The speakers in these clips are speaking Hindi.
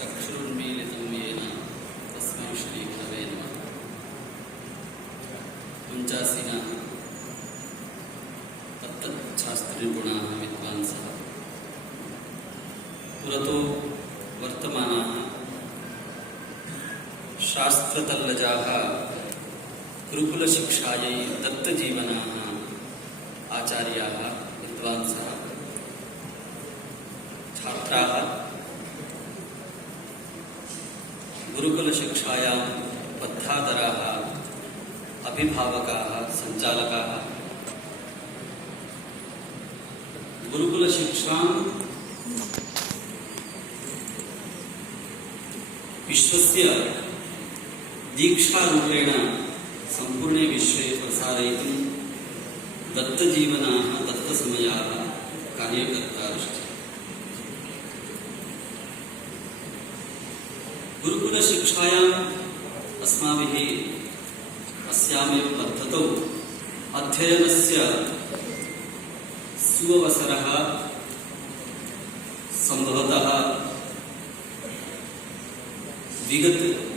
चक्षुरुन्मीलितं येन तस्मै श्रीगुरवे नमः। 85 तत्तच्छास्त्रनिपुणाः विद्वांसः पुरतो वर्तमानाः शास्त्रतल्लजाः गुरुकुलशिक्षायै दत्तजीवनाः आचार्याः विद्वांसः छात्राः गुरुकुलशिक्षायां बद्धादराः अभिभावकाः सञ्चालकाः गुरुकुलशिक्षां विश्वस्य दीक्षारूपेण सम्पूर्णे विश्वे प्रसारयितुं दत्तजीवनाः दत्तसमयाः कार्यकर्तारश्च। गुरुकुलशिक्षायाम् अस्माभिः अस्यामेव पद्धतौ अध्ययनस्य सुअवसरः सम्भवतः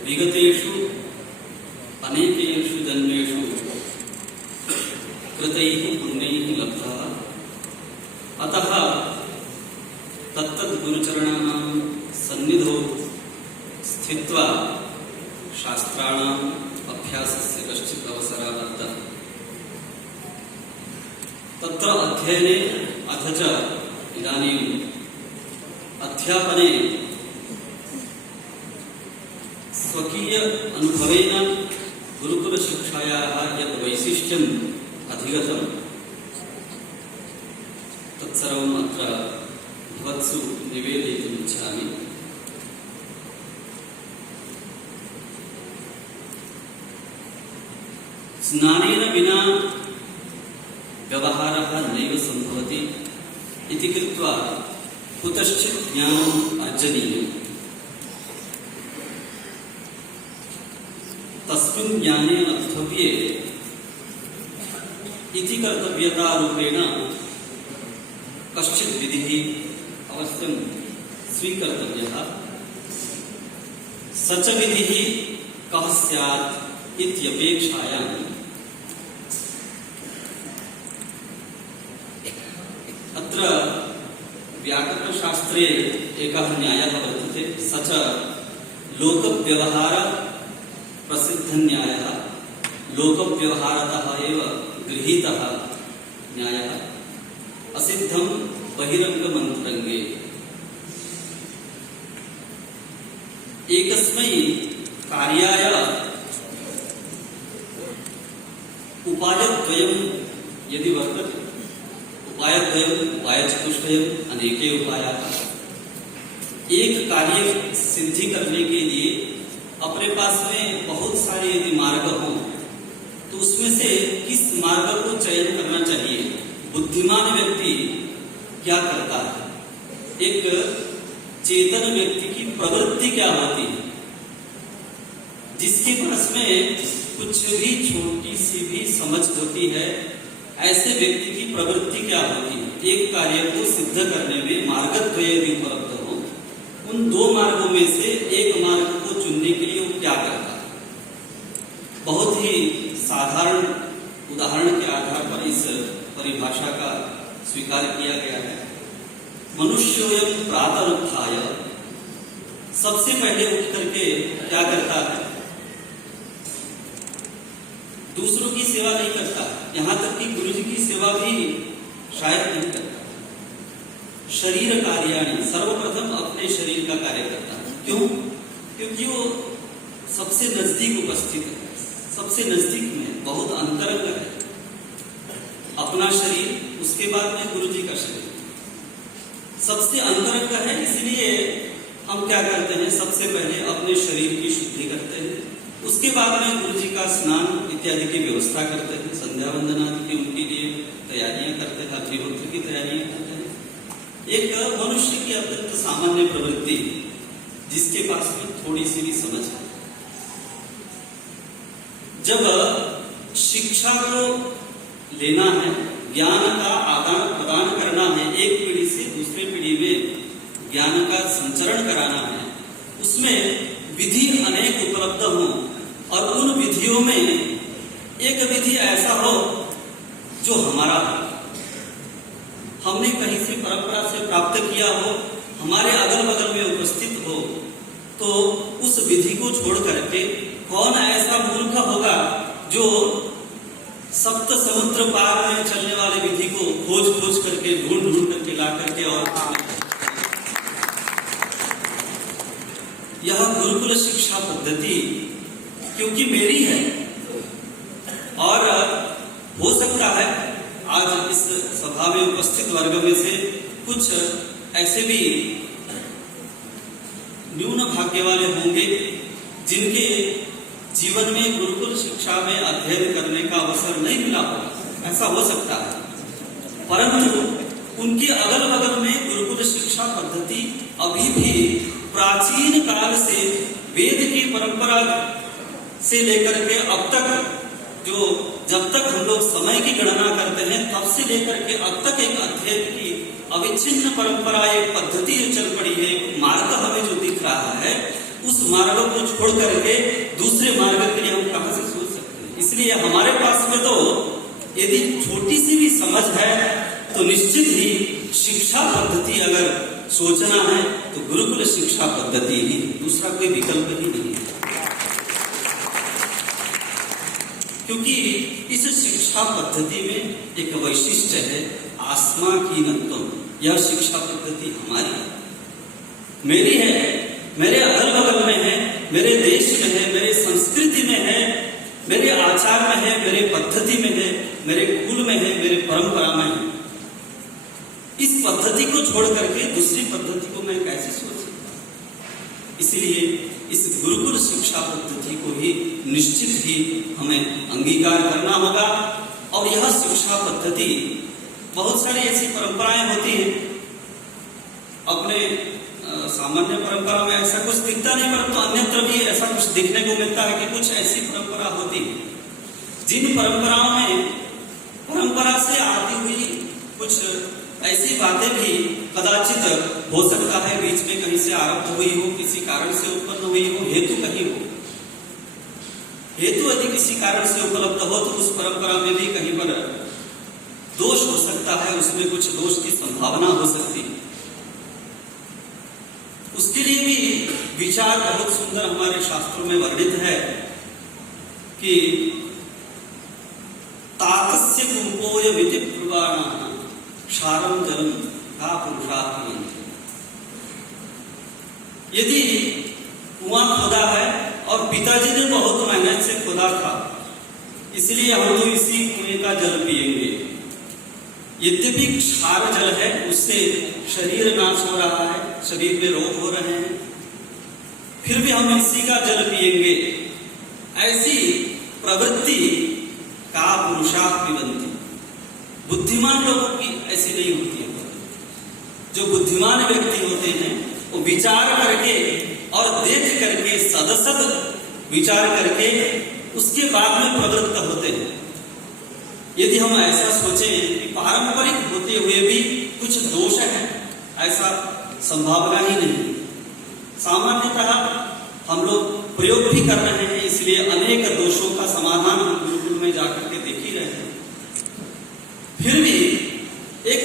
विगतेषु अनेकेषु जन्मेषु कृतैः पुण्यैः लब्धः। अतः तत्तद्गुरुचरणानां सन्निधौ स्थित्वा शास्त्राणाम् अभ्यासस्य कश्चित् अवसरः लब्धः। तत्र अध्ययने अथ च इदानीम् अध्यापने स्वकीय अनुभवेन गुरुकुलशिक्षायाः यद् वैशिष्ट्यम् अधिगतं तत्सर्वम् अत्र भवत्सु निवेदयितुम् इच्छामि। स्नानेन विना व्यवहारः नैव सम्भवति इति कृत्वा कुतश्चित् ज्ञानम् अर्जनीयम्। तस्मिन् ज्ञाने लब्धव्ये इति कर्तव्यतारूपेण कश्चित् विधिः अवश्यं स्वीकर्तव्यः। स च विधिः कः स्यात् इत्यपेक्षायां अत्र व्याकरणशास्त्रे एकः न्यायः वर्तते, स च लोकव्यवहार प्रसिद्धन्यायः, लोकव्यवहारतः एव गृहीतः न्यायः। असिद्धं बहिरङ्गमन्तरङ्गे। एकस्मै कार्याय उपायद्वयं यदि वर्तते, उपायद्वयम् उपायचतुष्टयम् अनेके उपायाः। एक कार्य सिद्धि करने के लिए अपने पास में बहुत सारे यदि मार्ग हों तो उसमें से किस मार्ग को चयन करना चाहिए। बुद्धिमान व्यक्ति क्या करता है, एक चेतन व्यक्ति की प्रवृत्ति क्या होती है, जिसके पास में कुछ भी छोटी सी भी समझ होती है, ऐसे व्यक्ति की प्रवृत्ति क्या होती है। एक कार्य को सिद्ध करने में मार्गद्वय यदि उपलब्ध हो, उन दो मार्गों में से एक मार्ग को चुनने के लिए वो क्या करता है। बहुत ही साधारण उदाहरण के आधार पर इस परिभाषा का स्वीकार किया गया है। मनुष्योऽयं प्रातरुत्थाय, सबसे पहले उठ करके क्या करता है, दूसरों की सेवा नहीं करता, यहाँ तक कि गुरु जी की सेवा भी शायद नहीं करता। शरीर कार्याणि, सर्वप्रथम अपने शरीर का कार्य करता है। क्यों? क्योंकि वो सबसे नजदीक उपस्थित है, सबसे नजदीक में, बहुत अंतरंग है अपना शरीर, उसके बाद में गुरु जी का शरीर सबसे अंतरंग है। इसलिए हम क्या करते हैं, सबसे पहले अपने शरीर की शुद्धि करते हैं, उसके बाद में गुरु जी का स्नान इत्यादि की व्यवस्था करते हैं, संध्या वंदना की उनके लिए तैयारियां करते हैं, अग्निहोत्र की तैयारियां करते हैं। एक मनुष्य की अत्यंत सामान्य प्रवृत्ति, जिसके पास में थोड़ी सी भी समझ है। जब शिक्षा को लेना है, ज्ञान का आदान प्रदान करना है, एक पीढ़ी से दूसरी पीढ़ी में ज्ञान का संचरण कराना है, उसमें विधि अनेक उपलब्ध हों और उन विधियों में एक विधि ऐसा हो जो हमारा हमने कहीं से परंपरा से प्राप्त किया हो, हमारे अगल बगल में उपस्थित हो, तो उस विधि को छोड़ करके कौन ऐसा मूर्ख होगा जो सप्त समुद्र पार में चलने वाले विधि को खोज खोज करके ढूंढ करके ला करके और यह गुरुकुल शिक्षा पद्धति क्योंकि मेरी है और हो सकता है आज इस सभा में उपस्थित वर्ग में से कुछ ऐसे भी न्यून भाग्य वाले होंगे जिनके जीवन में गुरुकुल शिक्षा में अध्ययन करने का अवसर नहीं मिला होगा, ऐसा हो सकता है। परंतु उनके अगल बगल में गुरुकुल शिक्षा पद्धति अभी भी प्राचीन काल से वेद की परंपरा से लेकर के अब तक जो जब तक हम लोग समय की गणना करते हैं तब से लेकर के अब तक एक अध्ययन की अविच्छिन्न परंपरा, एक पद्धति जो चल पड़ी है, एक मार्ग हमें जो दिख रहा है, उस मार्ग को छोड़ करके दूसरे मार्ग के लिए हम कहां से सोच सकते हैं। इसलिए हमारे पास में तो यदि छोटी सी भी समझ है तो निश्चित ही शिक्षा पद्धति अगर सोचना है तो गुरुकुल शिक्षा पद्धति ही, दूसरा कोई विकल्प ही नहीं है। क्योंकि इस शिक्षा पद्धति में एक वैशिष्ट्य है आस्माकीनत्वम। यह शिक्षा पद्धति हमारी है, मेरी है, मेरे अगल बगल में है, मेरे देश में है, मेरे संस्कृति में है, मेरे आचार में है, मेरे पद्धति में है, मेरे कुल में है, मेरे परंपरा में है। इस पद्धति को छोड़ करके दूसरी पद्धति को मैं कैसे सोच सकता हूं? इसलिए इस गुरुकुल शिक्षा पद्धति को ही निश्चित ही हमें अंगीकार करना होगा। और यह शिक्षा पद्धति बहुत सारी ऐसी परंपराएं होती हैं, अपने सामान्य परंपरा में ऐसा कुछ दिखता नहीं, परंतु अन्यत्र भी ऐसा कुछ देखने को मिलता है कि कुछ ऐसी परंपरा होती है जिन परंपराओं में परंपरा से आती हुई कुछ ऐसी बातें भी कदाचित हो सकता है बीच में कहीं से आरंभ हुई हो, किसी कारण से उत्पन्न हुई हो, हेतु कहीं हो, हेतु यदि किसी कारण से उपलब्ध हो तो उस परंपरा में भी कहीं पर दोष हो सकता है, उसमें कुछ दोष की संभावना हो सकती है। उसके लिए भी विचार बहुत सुंदर हमारे शास्त्रों में वर्णित है कि तातस्य कूपोय विधि ब्रुवाणः क्षारं जलम का पुरुषाः। यदि कुआं खोदा है और पिताजी ने बहुत मेहनत से खोदा था, इसलिए हम तो इसी कुएं का जल पिएंगे। यद्यपि क्षार जल है, उससे शरीर नाश हो रहा है, शरीर में रोग हो रहे हैं, फिर भी हम इसी का जल पिएंगे। ऐसी प्रवृत्ति का पुरुषाः पिबन्ति। बुद्धिमान लोगों की ऐसी नहीं होती है। जो बुद्धिमान व्यक्ति होते हैं वो विचार करके और देख करके सदसद विचार करके उसके बाद में प्रवृत्त होते हैं। यदि हम ऐसा सोचें कि पारंपरिक होते हुए भी कुछ दोष है, ऐसा संभावना ही नहीं। सामान्यतः हम लोग प्रयोग भी कर रहे हैं, इसलिए अनेक दोषों का समाधान हम गुरुकुल में जाकर के देख ही रहे हैं। फिर भी एक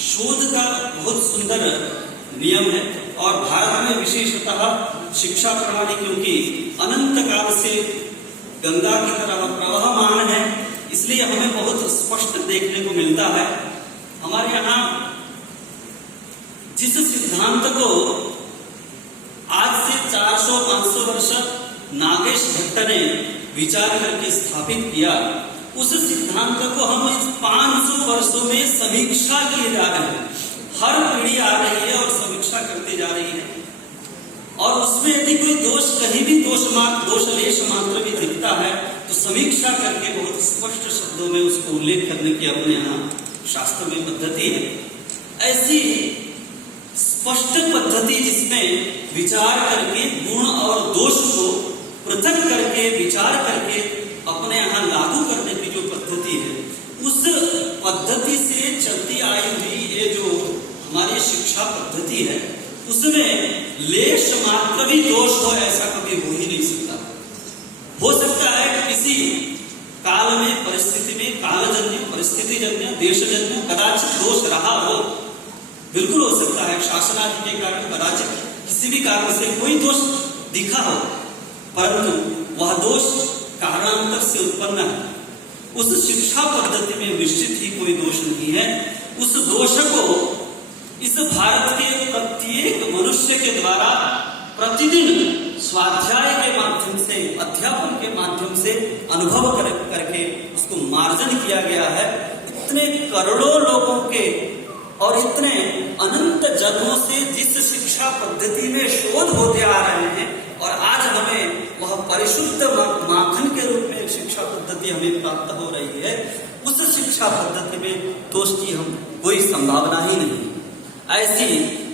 शोध का बहुत सुंदर नियम है और भारत में विशेषतः शिक्षा प्रणाली क्योंकि अनंत काल से गंगा की तरह प्रवहमान है, इसलिए हमें बहुत स्पष्ट देखने को मिलता है। हमारे यहाँ जिस सिद्धांत को आज से 400-500 वर्ष नागेश भट्ट ने विचार करके स्थापित किया, उस सिद्धांत को हम इस 500 वर्षों में समीक्षा किए जा रहे हैं। हर पीढ़ी आ रही है और समीक्षा करते जा रही है, और उसमें यदि कोई दोष कहीं भी दोष लेश मात्र भी दिखता है तो समीक्षा करके बहुत स्पष्ट शब्दों में उसको उल्लेख करने की अपने यहाँ शास्त्र में पद्धति है। ऐसी स्पष्ट पद्धति जिसमें विचार करके गुण और दोष को पृथक करके विचार करके अपने यहाँ लागू करने की जो पद्धति है, उस पद्धति से चलती आई हुई ये जो हमारी शिक्षा पद्धति है, उसमें लेश मात्र भी दोष हो ऐसा कभी हो ही नहीं सकता। हो सकता है कि किसी काल में, परिस्थिति में, कालजन्य, परिस्थितिजन्य, देशजन्य कदाचित दोष रहा हो, बिल्कुल हो सकता है। शासनादि के कारण कदाचित किसी भी कारण से कोई दोष दिखा हो, परंतु वह दोष कारणांतर से उत्पन्न है। उस शिक्षा पद्धति में निश्चित ही कोई दोष नहीं है। उस दोष को इस भारत के प्रत्येक मनुष्य के द्वारा प्रतिदिन स्वाध्याय के माध्यम से, अध्यापन के माध्यम से अनुभव करके उसको मार्जन किया गया है। इतने करोड़ों लोगों के और इतने अनंत जन्मों से जिस शिक्षा पद्धति में शोध होते आ रहे हैं, और आज हमें वह परिशुद्ध माखन के रूप में शिक्षा पद्धति हमें प्राप्त हो रही है, उस शिक्षा पद्धति में दोष की हम कोई संभावना ही नहीं। ऐसी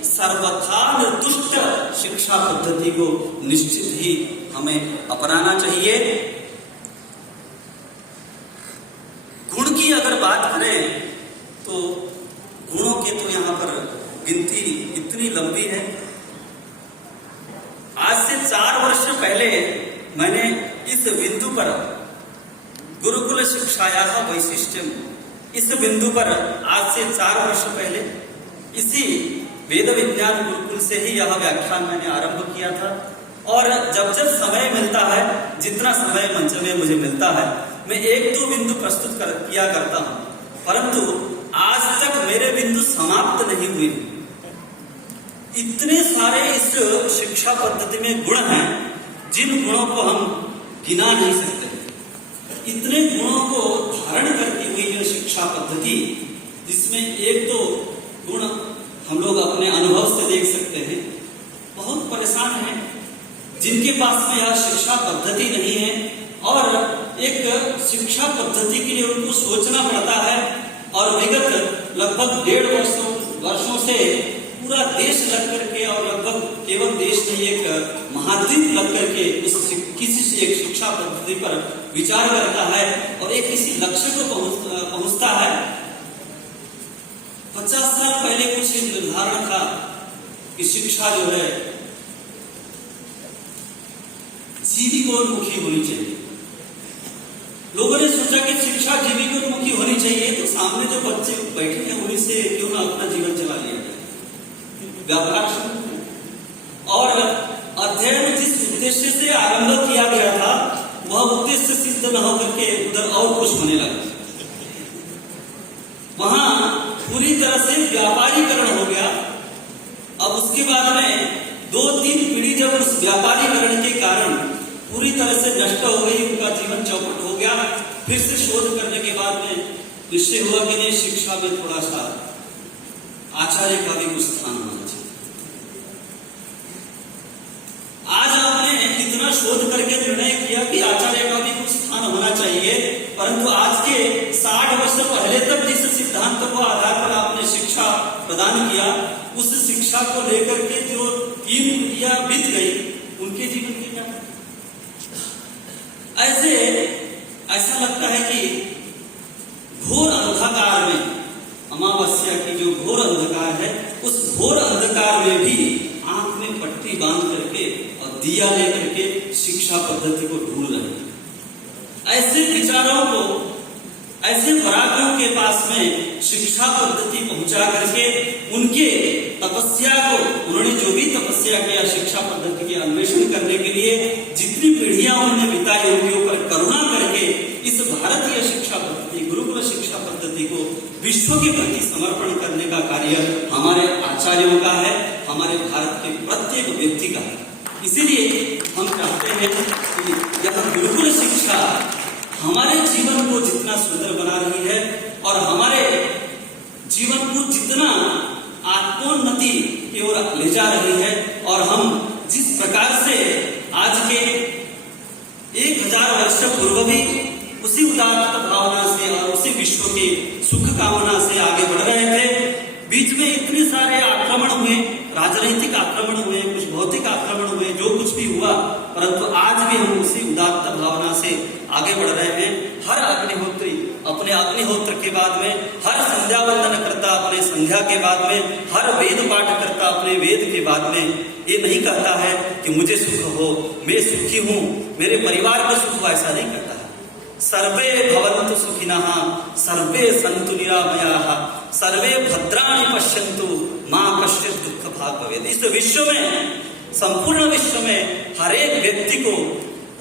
सर्वथा निर्दुष्ट शिक्षा पद्धति को निश्चित ही हमें अपनाना चाहिए। गुण की अगर बात करें तो गुणों के तो यहाँ पर गिनती इतनी लंबी है। आज से 4 वर्ष पहले मैंने इस बिंदु पर गुरुकुल शिक्षाया वैशिष्ट्यम, इस बिंदु पर आज से 4 वर्ष पहले इसी वेद विज्ञान गुरुकुल से ही यह व्याख्यान मैंने आरंभ किया था। और जब जब समय मिलता है, जितना समय मंच में मुझे मिलता है, मैं 1-2 बिंदु प्रस्तुत किया करता हूं, परंतु आज तक मेरे बिंदु समाप्त नहीं हुए। इतने सारे इस शिक्षा पद्धति में गुण हैं जिन गुणों को हम गिना नहीं सकते। इतने गुणों को धारण करती हुई यह शिक्षा पद्धति, जिसमें 1-2 गुण हम लोग अपने अनुभव से देख सकते हैं, बहुत परेशान हैं जिनके पास में यह शिक्षा पद्धति नहीं है, और एक शिक्षा पद्धति के लिए उनको सोचना पड़ता है। और विगत लगभग 1.5 वर्षों से पूरा देश लग करके, और लगभग केवल देश नहीं, एक महाद्वीप लग करके उस किसी एक शिक्षा पद्धति पर विचार करता है और एक किसी लक्ष्य को पहुंचता है। 50 साल पहले कुछ निर्धारण था कि शिक्षा जो है जीविकोन्मुखी होनी चाहिए। लोगों ने सोचा कि शिक्षा जीविकोन्मुखी होनी चाहिए, तो सामने जो बच्चे बैठे हैं उन्हीं से क्यों ना अपना जीवन चला लिया जाए, व्यापार शुरू। और अध्ययन जिस उद्देश्य से आरंभ किया गया था, वह उद्देश्य सिद्ध न होकर के उधर और कुछ होने लगा। वहां पूरी तरह से व्यापारीकरण हो गया। अब उसके बाद में 2-3 पीढ़ी जब उस व्यापारीकरण के कारण पूरी तरह से नष्ट हो गई, उनका जीवन चौपट हो गया, फिर से शोध करने के बाद में निश्चय हुआ कि नहीं, शिक्षा में थोड़ा सा आचार्य का भी कुछ स्थान होना चाहिए। आज आपने इतना शोध करके निर्णय किया कि आचार्य का भी कुछ स्थान होना चाहिए, परंतु आज के 60 वर्ष पहले तक जिस सिद्धांत को आधार पर आपने शिक्षा प्रदान किया, उस शिक्षा को लेकर के जो 3 पीढ़ियां बीत गई, उनके जीवन की क्या? ऐसा लगता है कि घोर अंधकार में, अमावस्या की जो घोर अंधकार है, उस घोर अंधकार में भी आंख में पट्टी बांध करके और दिया लेकर के शिक्षा पद्धति को ढूंढ रहे हैं। ऐसे विचारों को, ऐसे पराक्रम के पास में शिक्षा पद्धति पहुंचा करके उनके तपस्या को, उन्होंने जो भी तपस्या किया शिक्षा पद्धति के अन्वेषण करने के लिए, जितनी पीढ़ियां उन्होंने बिताई, उनके ऊपर करुणा करके इस भारतीय शिक्षा पद्धति, गुरुकुल शिक्षा पद्धति को विश्व के प्रति समर्पण करने का कार्य हमारे आचार्यों का है, हमारे भारत के प्रत्येक व्यक्ति का है। इसीलिए हम चाहते हैं कि यह गुरुकुल शिक्षा हमारे जीवन को जितना सुंदर बना रही है और हमारे जीवन को जितना आत्मोन्नति की ओर ले जा रही है, और हम जिस प्रकार से आज के 1000 वर्ष पूर्व भी उसी उदात्त भावना से और उसी विश्व की सुख कामना से आगे बढ़ रहे थे, बीच में इतने सारे आक्रमण हुए, राजनीतिक आक्रमण हुए, कुछ भौतिक आक्रमण हुए, जो कुछ भी हुआ, परंतु आज भी हम उसी उदात्त भावना से आगे बढ़ रहे हैं। हर अग्निहोत्री अपने अपने अग्निहोत्र के बाद में, हर संध्या वंदन करता अपने संध्या के बाद में, हर वेद पाठ करता अपने वेद के बाद में ये नहीं कहता है कि मुझे सुख हो, मैं सुखी हूं, मेरे परिवार को सुख हो, ऐसा नहीं करता है। सर्वे भवन्तु सुखिनः सर्वे सन्तु निरामयाः सर्वे भद्राणि पश्यन्तु मा कश्चित् दुःख भाग् भवेत्। इस विश्व में, संपूर्ण विश्व में हर एक व्यक्ति को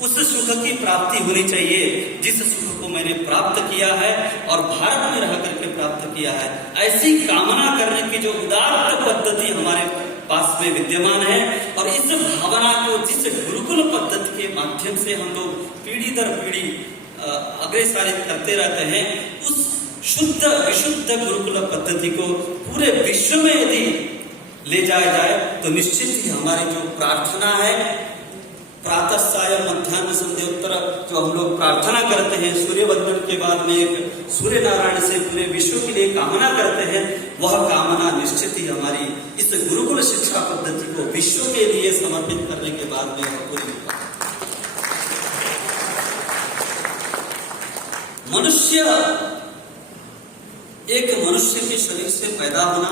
उस सुख की प्राप्ति होनी चाहिए जिस सुख को मैंने प्राप्त किया है और भारत में रह करके प्राप्त किया है। ऐसी कामना करने की जो उदात्त पद्धति हमारे पास में विद्यमान है, और इस भावना को जिस गुरुकुल पद्धति के माध्यम से हम लोग पीढ़ी दर पीढ़ी अग्रसारित करते रहते हैं, उस शुद्ध विशुद्ध गुरुकुल पद्धति को पूरे विश्व में यदि ले जाया जाए तो निश्चित ही हमारी जो प्रार्थना है, प्रातः सायं मध्याह्न संध्योत्तर जो हम लोग प्रार्थना करते हैं, सूर्य वंदन के बाद में एक सूर्य नारायण से पूरे विश्व के लिए कामना करते हैं, वह कामना निश्चित ही हमारी इस गुरुकुल शिक्षा पद्धति को विश्व के लिए समर्पित करने के बाद में पूरी होगा। मनुष्य, एक मनुष्य के शरीर से पैदा होना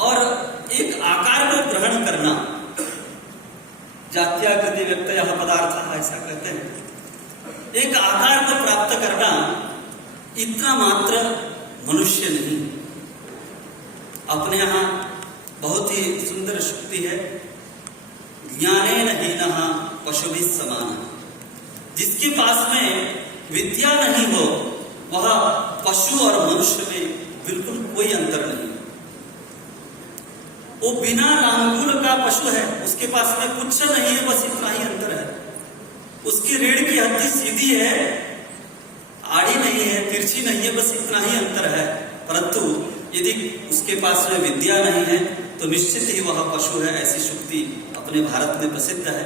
और एक आकार को ग्रहण करना, जात्याकृति व्यक्तयः पदार्थः ऐसा कहते हैं, एक आकार को प्राप्त करना इतना मात्र मनुष्य नहीं। अपने यहाँ बहुत ही सुंदर शुक्ति है, ज्ञानेन हीनः पशुभिः समानः। जिसके पास में विद्या नहीं हो वह पशु और मनुष्य में बिल्कुल कोई अंतर नहीं। वो बिना लांगुल का पशु है, उसके पास में कुछ नहीं है, बस इतना ही अंतर है। उसकी रीढ़ की हड्डी सीधी है, आड़ी नहीं है, तिरछी नहीं है, बस इतना ही अंतर है। परंतु यदि उसके पास में विद्या नहीं है तो निश्चित ही वह पशु है। ऐसी शुक्ति अपने भारत में प्रसिद्ध है।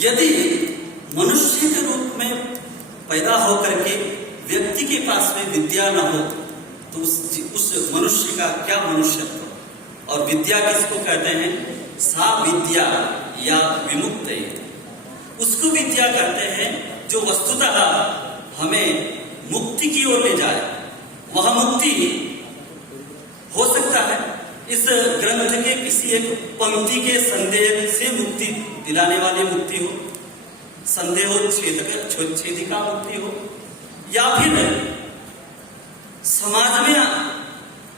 यदि मनुष्य के रूप में पैदा होकर के व्यक्ति के पास में विद्या न हो तो उस मनुष्य का क्या मनुष्यत्व। और विद्या किसको कहते हैं? सा विद्या या विमुक्त, उसको विद्या कहते हैं जो वस्तुतः हमें मुक्ति की ओर ले जाए। वह मुक्ति हो सकता है इस ग्रंथ के किसी एक पंक्ति के संदेह से मुक्ति दिलाने वाली मुक्ति हो, संदेहोच्छेदिका मुक्ति हो, या फिर समाज में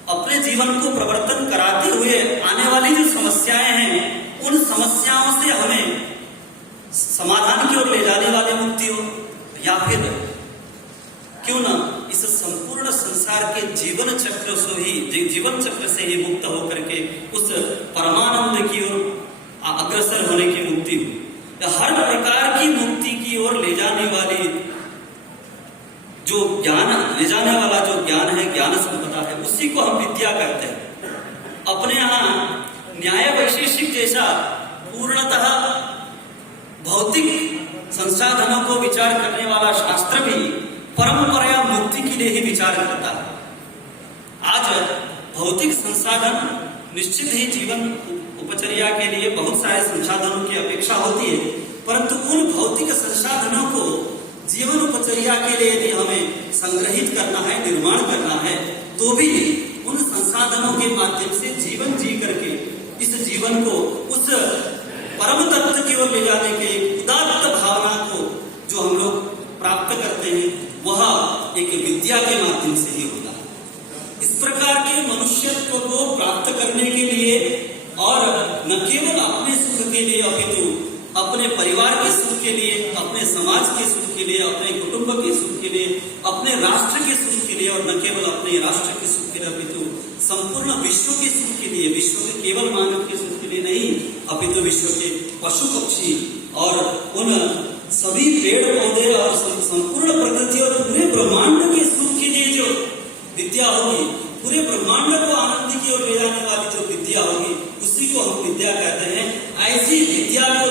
अपने जीवन को प्रवर्तन कराते हुए आने वाली जो समस्याएं हैं उन समस्याओं से हमें समाधान की ओर ले जाने वाली मुक्ति हो, या फिर क्यों ना इस संपूर्ण संसार के जीवन चक्र से ही मुक्त होकर के उस परमानंद की ओर अग्रसर होने की मुक्ति हो। हर प्रकार की मुक्ति की ओर ले जाने वाली जो ज्ञान, ले जाने वाला जो ज्ञान है, ज्ञान संपदा है, उसी को हम विद्या कहते हैं। अपने यहाँ न्याय वैशेषिक जैसा पूर्णतः भौतिक संसाधनों को विचार करने वाला शास्त्र भी परंपरा मुक्ति के लिए ही विचार करता है। आज भौतिक संसाधन निश्चित ही जीवन उपचर्या के लिए बहुत सारे संसाधनों की अपेक्षा होती है, परंतु उन भौतिक संसाधनों को जीवन उपचर्या के लिए यदि हमें संग्रहित करना है, निर्माण करना है, तो भी उन संसाधनों के माध्यम से जीवन जी करके इस जीवन को उस परम तत्व की ओर ले जाने के उदात्त भावना को जो हम लोग प्राप्त करते हैं वह एक विद्या के माध्यम से ही होता है। इस प्रकार के मनुष्यत्व को प्राप्त करने के लिए और न केवल अपने सुख के लिए अपितु अपने परिवार के सुख के लिए, अपने समाज के सुख के लिए, अपने कुटुंब के सुख के लिए, अपने राष्ट्र के सुख के लिए, और न केवल अपने राष्ट्र के सुख के लिए अपितु संपूर्ण विश्व के सुख के लिए, विश्व के केवल मानव के सुख के लिए नहीं अपितु विश्व के पशु पक्षी और उन सभी पेड़ पौधे और संपूर्ण प्रकृति और पूरे ब्रह्मांड के सुख के लिए जो विद्या होगी, पूरे ब्रह्मांड को आनंद की ओर ले जाने वाली जो विद्या होगी, उसी को हम विद्या कहते हैं। ऐसी विद्या को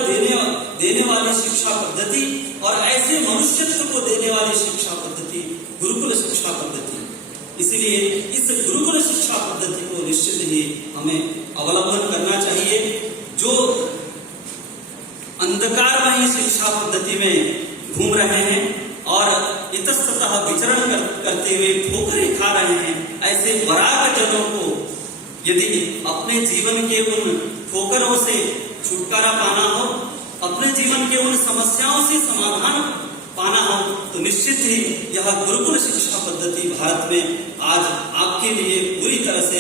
देने वाली शिक्षा पद्धति और ऐसे मनुष्यत्व को देने वाली शिक्षा पद्धति गुरुकुल शिक्षा पद्धति। इसलिए इस गुरुकुल शिक्षा पद्धति को निश्चित ही हमें अवलंबन करना चाहिए। जो अंधकारमयी शिक्षा पद्धति में घूम रहे हैं और इतस्ततः विचरण करते हुए ठोकरें खा रहे हैं, ऐसे वराग जनों को यदि अपने जीवन के उन ठोकरों से छुटकारा पाना हो, अपने जीवन के उन समस्याओं से समाधान पाना हो, तो निश्चित ही यह गुरुकुल शिक्षा पद्धति भारत में आज आपके लिए पूरी तरह से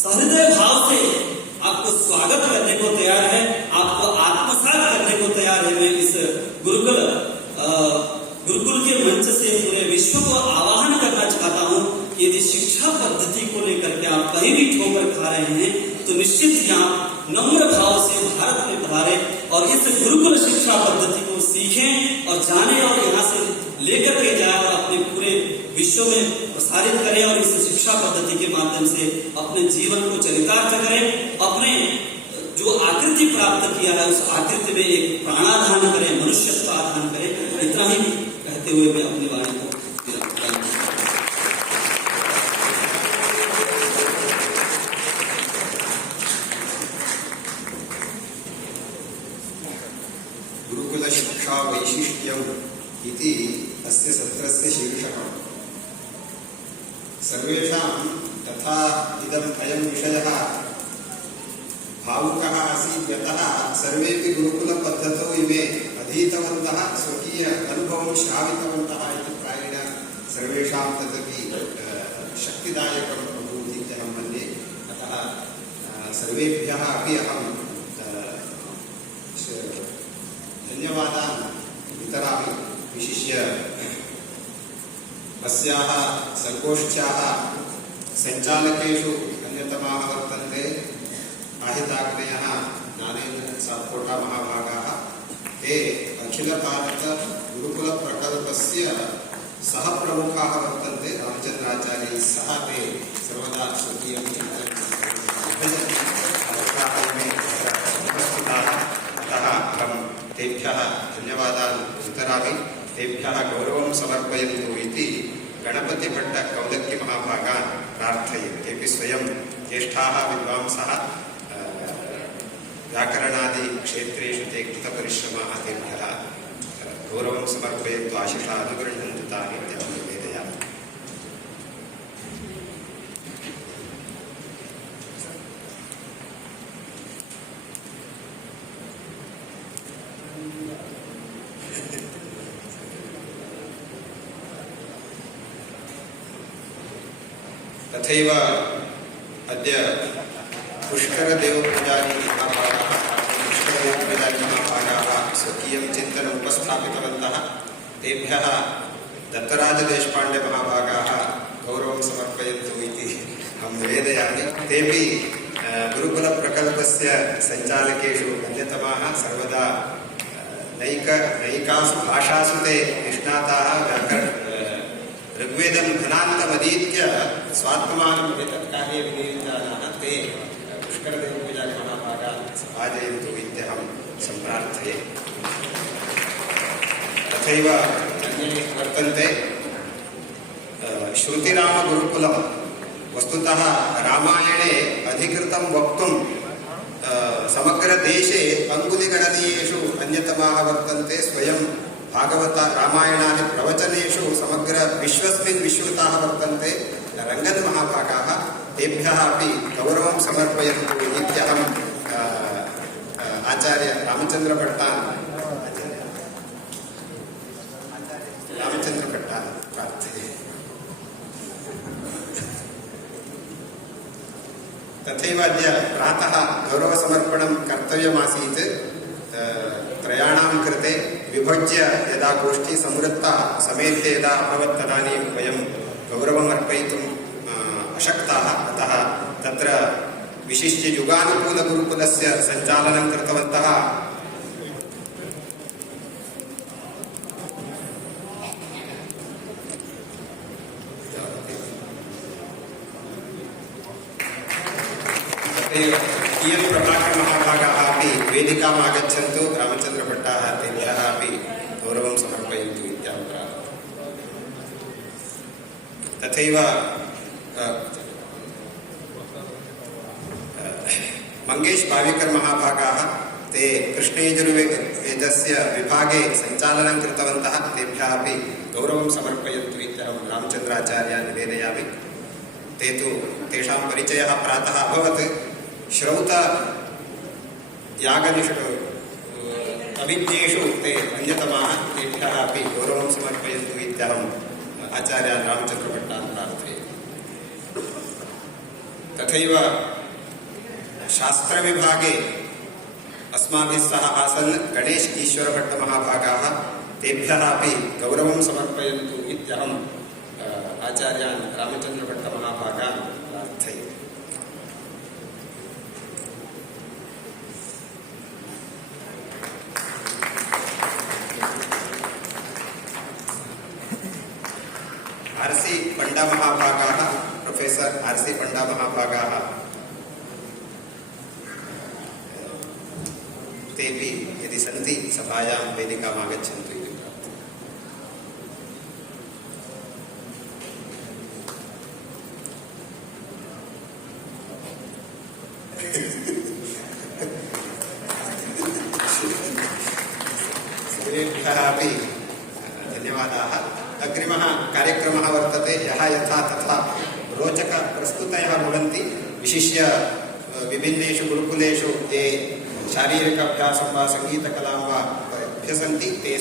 सहृदय भाव से आपको स्वागत करने को तैयार है, आपको आत्मसात करने को तैयार है। मैं इस गुरुकुल के मंच से पूरे विश्व को आह्वान करना चाहता हूं कि यदि शिक्षा पद्धति को लेकर के आप कहीं भी ठोकर खा रहे हैं तो निश्चित ही आप नम्र भाव से भारत में पधारे और इस गुरुकुल शिक्षा पद्धति को सीखें और जाने और यहाँ से लेकर के जाए और अपने पूरे विश्व में प्रसारित करें और इस शिक्षा पद्धति के माध्यम से अपने जीवन को चरितार्थ करें, अपने जो आकृति प्राप्त किया है उस आकृति में एक प्राणाधान करें, मनुष्यत्व आधान करें। इतना ही कहते हुए मैं अपनी वाणी को गुरुकुल शिक्षा वैशिष्ट्यम् इति अस्य सत्रस्य शीर्षकः। सर्वेषां तथा इदम् अयं विषयः भावुकः आसीत्, यतः सर्वेपि गुरुकुलपद्धतौ इमे अधीतवन्तः, स्वकीय अनुभवं श्रावितवन्तः इति प्रायेण सर्वेषां तदपि शक्तिदायकम् अभूत् इति अहं मन्ये। अतः सर्वेभ्यः अपि अहं धन्यवादान् वितरामि। विशिष्य अस्याः संगोष्ठ्याः सञ्चालकेषु अन्यतमाः वर्तन्ते आहिताग्नेयः ज्ञानेन्द्र सात्कोटा महाभागाः। ते अखिलभारत गुरुकुलप्रकल्पस्य सहप्रमुखाः वर्तन्ते रामचन्द्राचार्यैः सह। ते सर्वदा स्वकीयं चिन्तनं उपस्थिताः। अतः अहं तेभ्यः धन्यवादान् वितरामि, तेभ्यः गौरवं समर्पयन्तु इति गणपतिभट्टकौलक्यमहाभागान् प्रार्थये। तेपि स्वयं ज्येष्ठाः विद्वांसः, व्याकरणादिक्षेत्रेषु ते कृतपरिश्रमाः, तेभ्यः गौरवं समर्पयन्तु, आशिषा अनुगृह्णन्तु तान् इत्यहं निवेदयामि। तथैव अद्य पुष्करदेवपूजारी महाभागाः स्वकीयं चिन्तनम् उपस्थापितवन्तः। तेभ्यः दत्तराजदेशपाण्डे महाभागाः गौरवं समर्पयन्तु इति अहं निवेदयामि। तेपि गुरुकुलप्रकल्पस्य सञ्चालकेषु अन्यतमाः, सर्वदा नैकासु भाषासु ते निष्णाताः। ऋग्वेदं घनान्तमधीत्य स्वात्मानं एतत्कार्ये विनियोजिताः ते पुष्करदेवपूजारी महाभागाः सभाजयन्तु इत्यहं सम्प्रार्थये। तथैव अन्ये वर्तन्ते श्रुतिरामगुरुकुलं। वस्तुतः रामायणे अधिकृतं वक्तुं समग्रदेशे अङ्गुलिगणनीयेषु अन्यतमाः वर्तन्ते। स्वयं भागवत रामायणादि प्रवचनेषु समग्र विश्वस्मिन् विश्रुताः वर्तन्ते रङ्गन् महाभागाः। तेभ्यः अपि गौरवं समर्पयन्तु इत्यहम् आचार्य रामचन्द्रभट्टान् प्रार्थये। तथैव अद्य प्रातः गौरवसमर्पणं कर्तव्यमासीत्। त्रयाणां कृते विभज्य यदा गोष्ठी संवृत्ता समेत्य यदा अभवत् तदानीं वयं गौरवम् अर्पयितुम् अशक्ताः। अतः तत्र विशिष्य युगानुकूलगुरुकुलस्य सञ्चालनं कृतवन्तः कियत् प्रभाकरमहाभागाः अपि वेदिकाम् आगच्छन्तु। रामचन्द्रभट्टाः तेभ्यः अपि गौरवं समर्पयन्तु इत्यहं प्रार्थये। तथैव मंगेश भाविकर महाभागाः ते कृष्णयजुर्वेदस्य विभागे सञ्चालनं कृतवन्तः तेभ्यः अपि गौरवं समर्पयन्तु इत्यहं रामचन्द्राचार्यान् निवेदयामि। ते तु तेषां परिचयः प्रातः अभवत्। श्रौत यागनिषु अभिज्ञेषु ते अन्यतमाः, तेभ्यः अपि गौरवं समर्पयन्तु इत्यहम् आचार्यान् रामचन्द्रभट्टान् प्रार्थये। तथैव शास्त्रविभागे अस्माभिः सह आसन् गणेश ईश्वरभट्टमहाभागाः, तेभ्यः अपि गौरवं समर्पयन्तु इत्यहम् आचार्यान् रामचन्द्रभट्टमहाभागान् प्रार्थये। आर्सी पंडा महाभागाः, प्रोफेसर आर्सी पंडा महाभागाः तेपि यदि सन्ति सभायां वेदिकाम् आगच्छन्तु इति सर्वेभ्यः अपि धन्यवादाः। अग्रिमः कार्यक्रमः वर्तते, यः यथा तथा रोचकप्रस्तुतयः भवन्ति। विशिष्य विभिन्नेषु गुरुकुलेषु ये शारीरिकाभ्यासं वा सङ्गीतकलां वा अभ्यसन्ति ते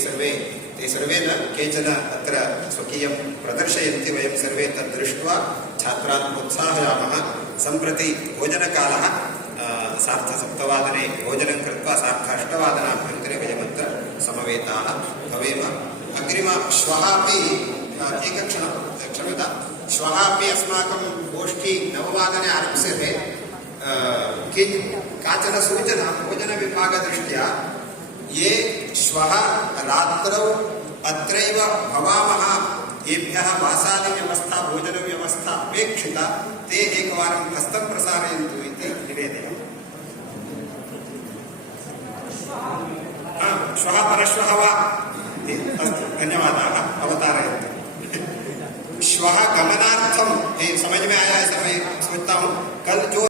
सर्वे न केचन अत्र स्वकीयं प्रदर्शयन्ति। वयं सर्वे तद् दृष्ट्वा छात्रान् प्रोत्साहयामः। सम्प्रति भोजनकालः, सार्धसप्तवादने भोजनं कृत्वा सार्ध-8 वयमत्र समवेताः भवेम। श्वः अपि क्षम्यतां, श्वः अपि अस्माकं गोष्ठी 9 वादने आरप्स्यते। काचन सूचना भोजनविभागदृष्ट्या, ये श्वः रात्रौ अत्रैव भवामः, येभ्यः वासादिव्यवस्था भोजनव्यवस्था अपेक्षिता, ते एकवारं हस्तं प्रसारयन्तु इति निवेदयामि। श्वः परश्वः वा? अस्तु, धन्यवादाः, अवतारयन्तु। श्वः गमनार्थं, समझ में आया है? मैं सोचता हूँ कल जो